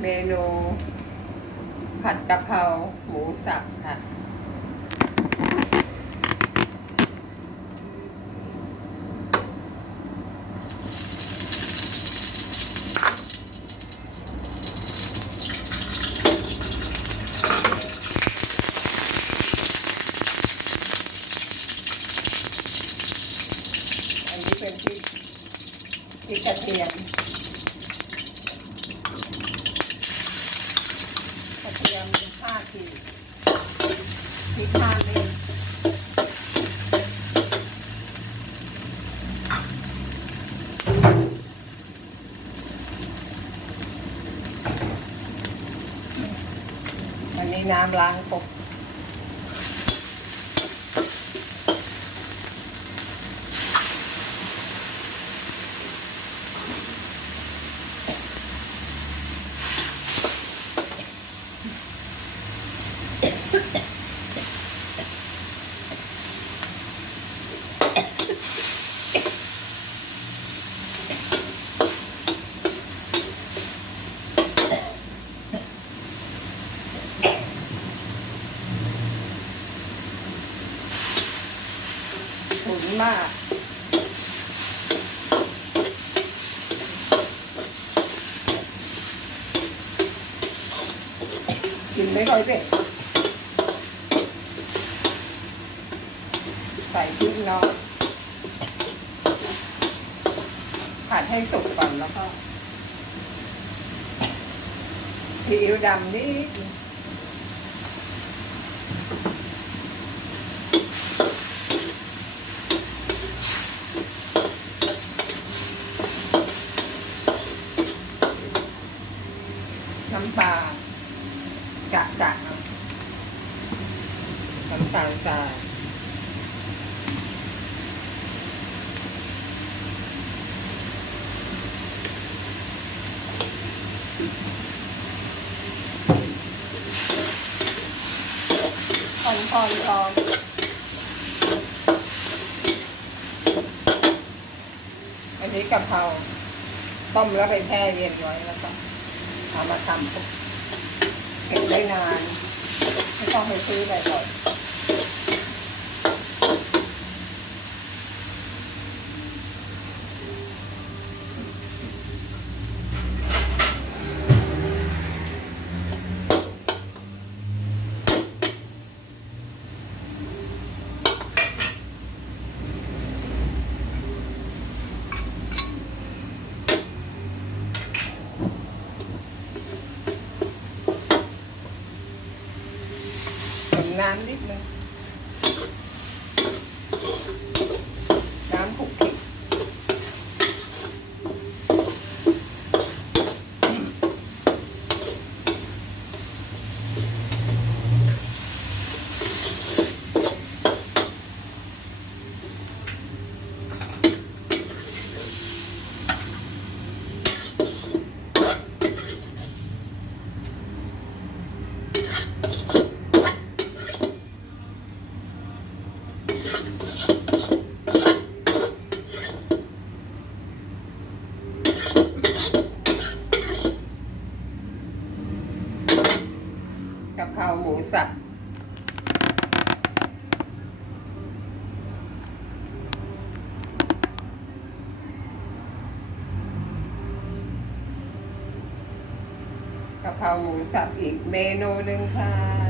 เมนู ผัดกะเพราหมูสับค่ะอันนี้เป็นพริกพริกกระเทียมกระเทียม ห้าทีพริกห้าเม็ดอันนี้น้ำล้างครกุนมากกินไม่ค่อยเผ็ดใส่พริกน้อยผัดให้สุกก่อนแล้วก็ซีอิ๊วดำนิด น้ำปลากะกะน้ำตาลทรายอ่อนออนๆก่อนอันนี้กะเพราต้มแล้วไปแช่เย็นไว้แล้วก็ เอามาทำเก็บได้นานไม่ต้องไปซื้อบ่อยๆ น้ำนิดนึง เพราหมูสับกะเพราหมูสับอีกเมนูหนึ่งค่ะ